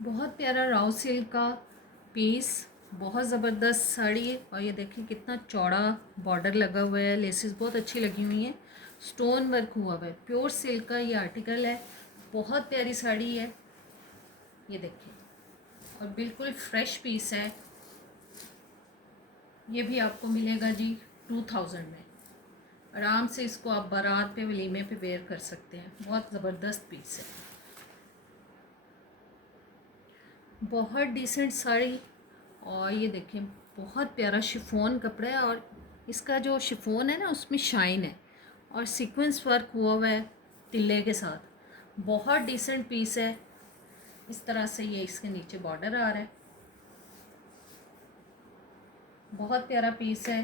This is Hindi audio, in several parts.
बहुत प्यारा राव सिल्क का पीस, बहुत ज़बरदस्त साड़ी है। और ये देखिए कितना चौड़ा बॉर्डर लगा हुआ है, लेसेस बहुत अच्छी लगी हुई हैं, स्टोन वर्क हुआ हुआ है, प्योर सिल्क का ये आर्टिकल है। बहुत प्यारी साड़ी है, ये देखिए, और बिल्कुल फ्रेश पीस है। ये भी आपको मिलेगा जी 2000 में। आराम से इसको आप बारात पे, वलीमे पे वेयर कर सकते हैं। बहुत ज़बरदस्त पीस है, बहुत डिसेंट साड़ी। और ये देखें, बहुत प्यारा शिफॉन कपड़ा है, और इसका जो शिफॉन है ना उसमें शाइन है, और सीक्वेंस वर्क हुआ हुआ है तिल्ले के साथ। बहुत डिसेंट पीस है। इस तरह से ये इसके नीचे बॉर्डर आ रहा है, बहुत प्यारा पीस है।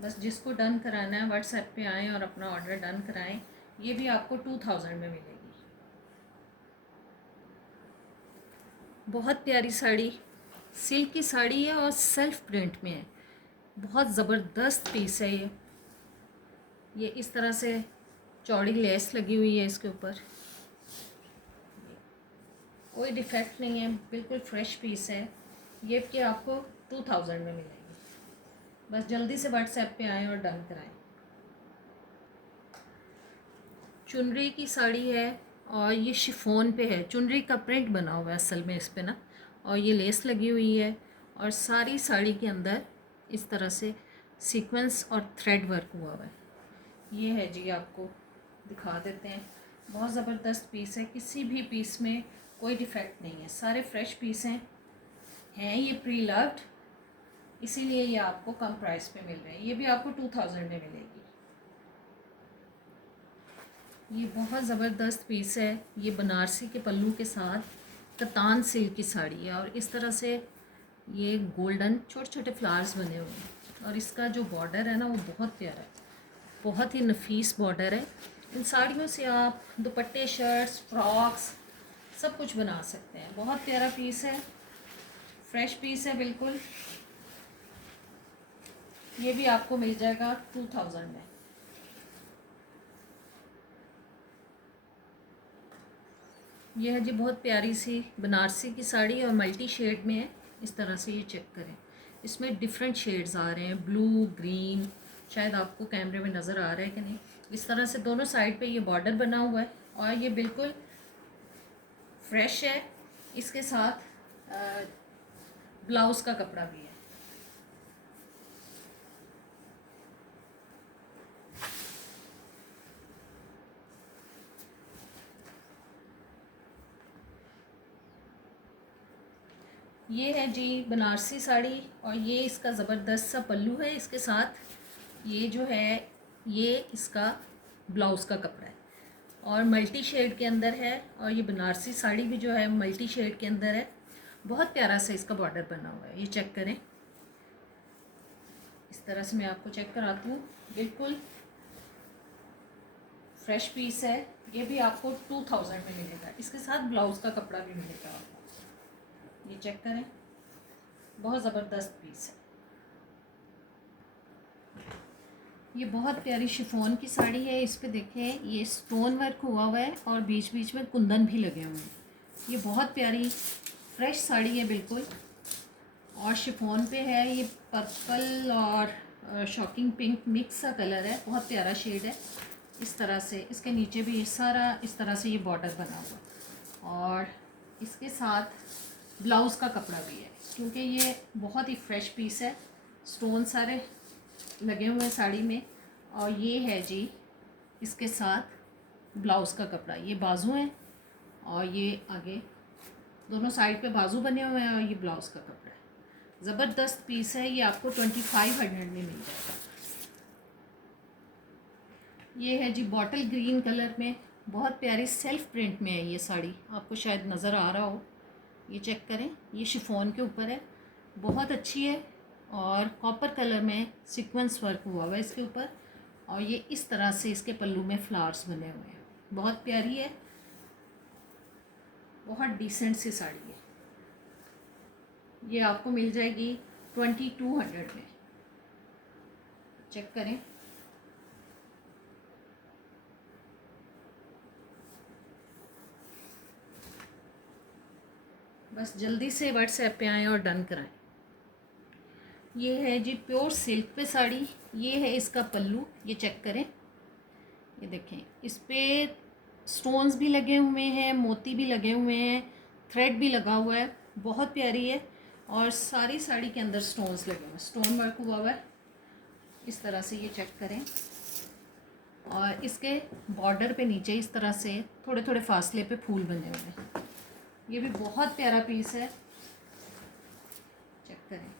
बस जिसको डन कराना है व्हाट्सएप पे आएँ और अपना ऑर्डर डन कराएं। ये भी आपको 2000 में मिलेगी। बहुत प्यारी साड़ी, सिल्क की साड़ी है और सेल्फ प्रिंट में है। बहुत ज़बरदस्त पीस है ये इस तरह से चौड़ी लेस लगी हुई है इसके ऊपर, कोई डिफेक्ट नहीं है, बिल्कुल फ्रेश पीस है। ये कि आपको 2000 में मिलेगी। बस जल्दी से व्हाट्सएप पे आएँ और डन कराएं। चुनरी की साड़ी है, और ये शिफॉन पे है, चुनरी का प्रिंट बना हुआ है असल में इस पे ना, और ये लेस लगी हुई है। और सारी साड़ी के अंदर इस तरह से सीक्वेंस और थ्रेड वर्क हुआ हुआ है। ये है जी, आपको दिखा देते हैं। बहुत ज़बरदस्त पीस है, किसी भी पीस में कोई डिफेक्ट नहीं है, सारे फ्रेश पीस हैं ये प्री लव्ड, इसीलिए ये आपको कम प्राइस पे मिल रहे हैं। ये भी आपको 2000 में मिलेगी। ये बहुत ज़बरदस्त पीस है, ये बनारसी के पल्लू के साथ कतान सिल्क की साड़ी है, और इस तरह से ये गोल्डन छोटे छोटे फ्लावर्स बने हुए हैं। और इसका जो बॉर्डर है ना वो बहुत प्यारा है, बहुत ही नफीस बॉर्डर है। इन साड़ियों से आप दुपट्टे, शर्ट्स, फ्रॉक्स सब कुछ बना सकते हैं। बहुत प्यारा पीस है, फ्रेश पीस है बिल्कुल। ये भी आपको मिल जाएगा 2000 में। यह है जी बहुत प्यारी सी बनारसी की साड़ी, और मल्टी शेड में है। इस तरह से ये चेक करें, इसमें डिफरेंट शेड्स आ रहे हैं, ब्लू, ग्रीन, शायद आपको कैमरे में नज़र आ रहा है कि नहीं। इस तरह से दोनों साइड पे ये बॉर्डर बना हुआ है, और ये बिल्कुल फ्रेश है। इसके साथ ब्लाउज़ का कपड़ा भी है। ये है जी बनारसी साड़ी, और ये इसका ज़बरदस्त सा पल्लू है। इसके साथ ये जो है ये इसका ब्लाउज़ का कपड़ा है, और मल्टी शेड के अंदर है। और ये बनारसी साड़ी भी जो है मल्टी शेड के अंदर है। बहुत प्यारा सा इसका बॉर्डर बना हुआ है, ये चेक करें। इस तरह से मैं आपको चेक कराती हूँ, बिल्कुल फ्रेश पीस है। ये भी आपको 2000 में मिलेगा। इसके साथ ब्लाउज़ का कपड़ा भी मिलेगा आपको, ये चेक करें। बहुत ज़बरदस्त पीस है। ये बहुत प्यारी शिफॉन की साड़ी है। इस पे देखें, ये स्टोन वर्क हुआ हुआ है, और बीच बीच में कुंदन भी लगे हुए हैं। ये बहुत प्यारी फ्रेश साड़ी है बिल्कुल, और शिफॉन पे है। ये पर्पल और शॉकिंग पिंक मिक्स सा कलर है, बहुत प्यारा शेड है। इस तरह से इसके नीचे भी ये सारा इस तरह से ये बॉर्डर बना हुआ, और इसके साथ ब्लाउज़ का कपड़ा भी है, क्योंकि ये बहुत ही फ्रेश पीस है। स्टोन सारे लगे हुए हैं साड़ी में। और ये है जी इसके साथ ब्लाउज़ का कपड़ा, ये बाजू हैं, और ये आगे दोनों साइड पे बाजू बने हुए हैं, और ये ब्लाउज़ का कपड़ा है। ज़बरदस्त पीस है, ये आपको 2500 में मिल जाएगा। ये है जी बॉटल ग्रीन कलर में, बहुत प्यारी सेल्फ प्रिंट में है ये साड़ी, आपको शायद नज़र आ रहा हो। ये चेक करें, ये शिफॉन के ऊपर है, बहुत अच्छी है। और कॉपर कलर में सीक्वेंस वर्क हुआ हुआ है इसके ऊपर, और ये इस तरह से इसके पल्लू में फ्लावर्स बने हुए हैं। बहुत प्यारी है, बहुत डिसेंट सी साड़ी है। ये आपको मिल जाएगी 2200 में। चेक करें। बस जल्दी से व्हाट्सएप पे आएँ और डन कराएं। ये है जी प्योर सिल्क पे साड़ी। ये है इसका पल्लू, ये चेक करें, ये देखें, इस पे स्टोन्स भी लगे हुए हैं, मोती भी लगे हुए हैं, थ्रेड भी लगा हुआ है, बहुत प्यारी है। और सारी साड़ी के अंदर स्टोन्स लगे हुए हैं, स्टोन वर्क हुआ हुआ है इस तरह से, ये चेक करें। और इसके बॉर्डर पे नीचे इस तरह से थोड़े थोड़े फासले पे फूल बने हुए हैं। ये भी बहुत प्यारा पीस है, चेक करें।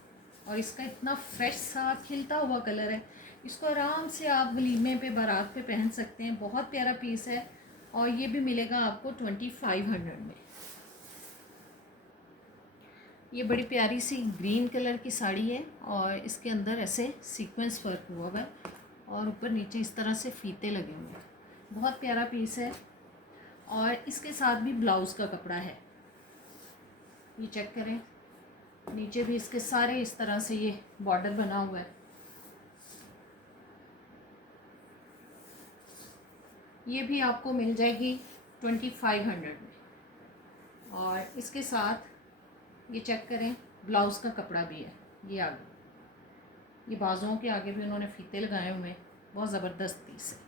और इसका इतना फ्रेश सा खिलता हुआ कलर है, इसको आराम से आप वलीमे पे, बारात पे पहन सकते हैं। बहुत प्यारा पीस है और ये भी मिलेगा आपको 2500 में। ये बड़ी प्यारी सी ग्रीन कलर की साड़ी है और इसके अंदर ऐसे सीक्वेंस वर्क हुआ हुआ है और ऊपर नीचे इस तरह से फीते लगे हुए हैं। बहुत प्यारा पीस है और इसके साथ भी ब्लाउज़ का कपड़ा है, ये चेक करें। नीचे भी इसके सारे इस तरह से ये बॉर्डर बना हुआ है। ये भी आपको मिल जाएगी 2500 में। और इसके साथ ये चेक करें, ब्लाउज़ का कपड़ा भी है, ये आगे, ये बाजुओं के आगे भी उन्होंने फीते लगाए हुए हैं, बहुत ज़बरदस्त पीस है।